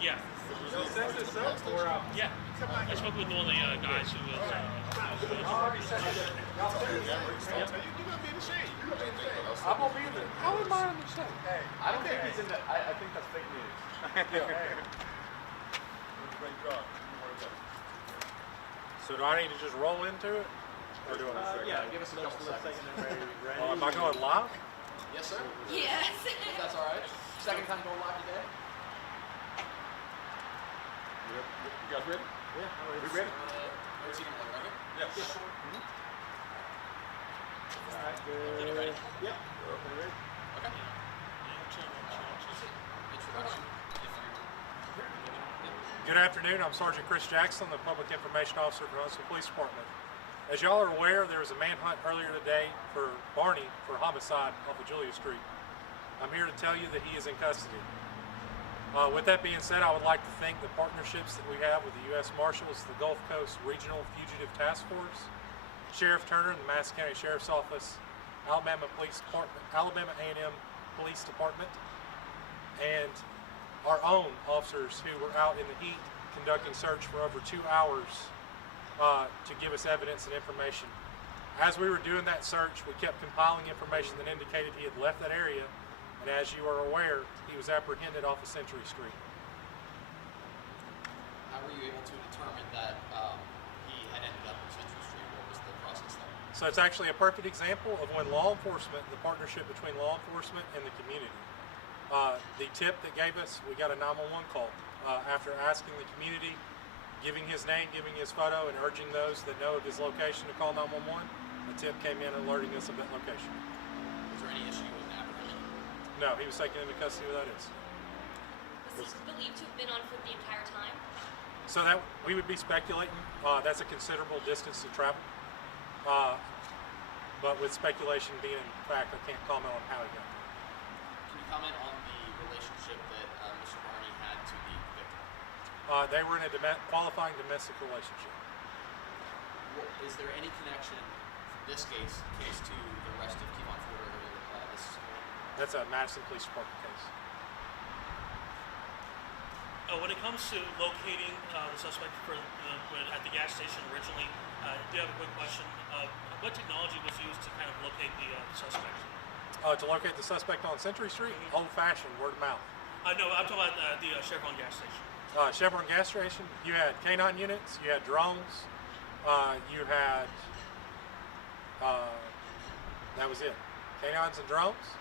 Yeah. Yeah. I spoke with one of the guys who was. I'm gonna be there. How am I in the shade? Hey, I don't think he's in the. I think that's fake news. Great job. So do I need to just roll into it? Or do I Yeah, give us a couple seconds. Ready. am I going live? Yes, sir. Yes. If that's all right. Second time going live today. You guys ready? Yeah. We ready? Where's he gonna look right here? Yes. Yeah, sure. All right, good. Ready? Yep. Ready? Okay. Introduction. Good afternoon. I'm Sergeant Chris Jackson, the Public Information Officer for Huntsville Police Department. As y'all are aware, there was a manhunt earlier today for Barney for homicide off of Julia Street. I'm here to tell you that he is in custody. With that being said, I would like to thank the partnerships that we have with the U.S. Marshals, the Gulf Coast Regional Fugitive Task Force, Sheriff Turner, the Madison County Sheriff's Office, Alabama Police Department, Alabama A&M Police Department, and our own officers who were out in the heat conducting search for over 2 hours to give us evidence and information. As we were doing that search, we kept compiling information that indicated he had left that area, and as you are aware, he was apprehended off of Century Street. How were you able to determine that he had ended up in Central Street? What was the process there? So it's actually a perfect example of when law enforcement, the partnership between law enforcement and the community. The tip that gave us, we got a 911 call after asking the community, giving his name, giving his photo, and urging those that know of his location to call 911. The tip came in alerting us of that location. Was there any issue with an apprehension? No, he was taken into custody without incident. Was he believed to have been on foot the entire time? So that we would be speculating. That's a considerable distance to travel. But with speculation being in fact, I can't comment on how he got there. Can you comment on the relationship that Mr. Barney had to the victim? They were in a qualifying domestic relationship. Is there any connection from this case to the arrest of Kevon Ford earlier this morning? That's a Madison Police Department case. When it comes to locating the suspect at the gas station originally, I do have a quick question. What technology was used to kind of locate the suspect? To locate the suspect on Century Street, old-fashioned, word of mouth. No, I'm talking about the Chevron gas station. Chevron gas station, you had canine units, you had drones, you had, that was it, canines and drones,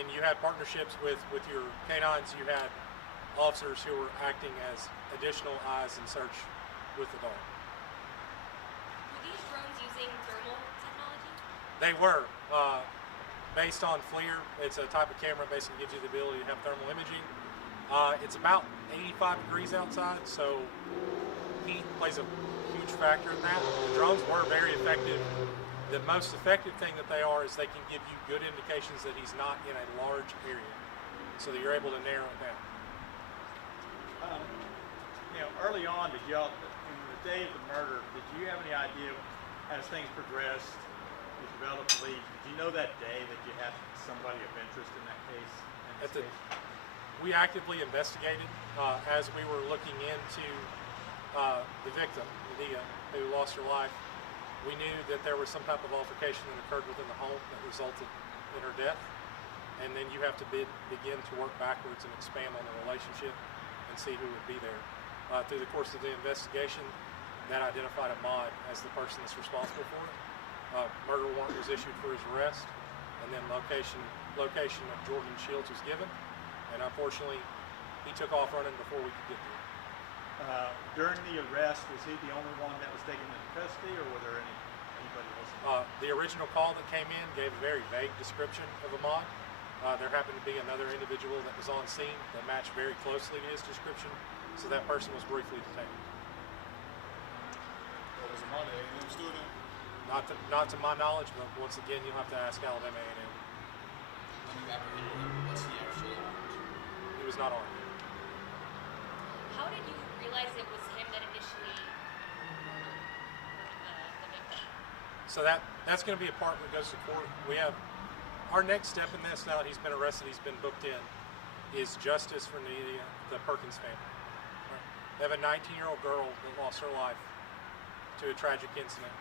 and you had partnerships with your canines, you had officers who were acting as additional eyes in search with the dog. Were these drones using thermal technology? They were. Based on FLIR, it's a type of camera that basically gives you the ability to have thermal imaging. It's about 85 degrees outside, so heat plays a huge factor in that. The drones were very effective. The most effective thing that they are is they can give you good indications that he's not in a large area, so that you're able to narrow it down. Early on, in the day of the murder, did you have any idea, as things progressed, you developed a lead, did you know that day that you had somebody of interest in that case? We actively investigated as we were looking into the victim, Medea, who lost her life. We knew that there was some type of altercation that occurred within the home that resulted in her death. And then you have to begin to work backwards and expand on the relationship and see who would be there. Through the course of the investigation, that identified Ahmad as the person that's responsible for it. Murder warrant was issued for his arrest, and then location of Jordan Shields was given, and unfortunately, he took off running before we could get there. During the arrest, was he the only one that was taken into custody, or were there anybody else? The original call that came in gave a very vague description of Ahmad. There happened to be another individual that was on scene that matched very closely to his description, so that person was briefly detained. What was Ahmad, an A&M student? Not to my knowledge, but once again, you'll have to ask Alabama A&M. When you apprehended him, was he actually armed? He was not armed. How did you realize it was him that initially murdered the victim? So that's going to be a part that goes to court. We have our next step in this now that he's been arrested, he's been booked in. is justice for the Perkins family. They have a 19-year-old girl that lost her life to a tragic incident,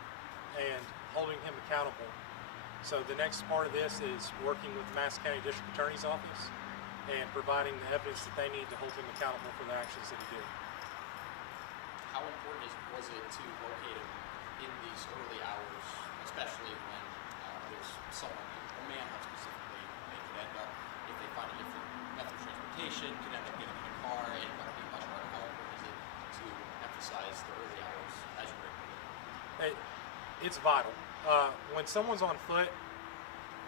and holding him accountable. So the next part of this is working with the Madison County District Attorney's Office and providing the evidence that they need to hold him accountable for the actions that he did. How important was it to locate him in these early hours, especially when there's someone, a manhunt specifically, they could end up, if they find a different method of transportation, could end up getting in a car and end up being much harder. How important is it to emphasize the early hours as you're able to? It's vital. When someone's on foot,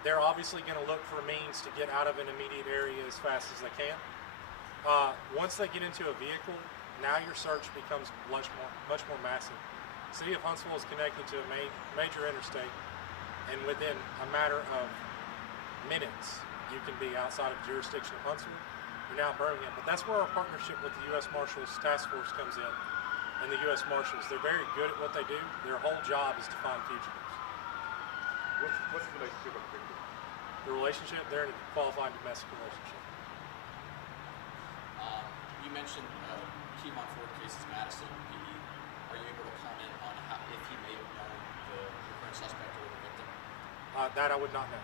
they're obviously going to look for means to get out of an immediate area as fast as they can. Once they get into a vehicle, now your search becomes much more massive. The city of Huntsville is connected to a major interstate, and within a matter of minutes, you can be outside of the jurisdiction of Huntsville. You're now in Birmingham, but that's where our partnership with the U.S. Marshals Task Force comes in. And the U.S. Marshals, they're very good at what they do. Their whole job is to find fugitives. What's the relationship with the victim? The relationship, they're in a qualified domestic relationship. You mentioned Kevon Ford cases, Madison PD. Are you able to comment on how, if he may have known the current suspect or the victim? That I would not know.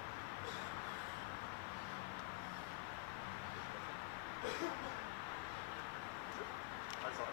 That's all.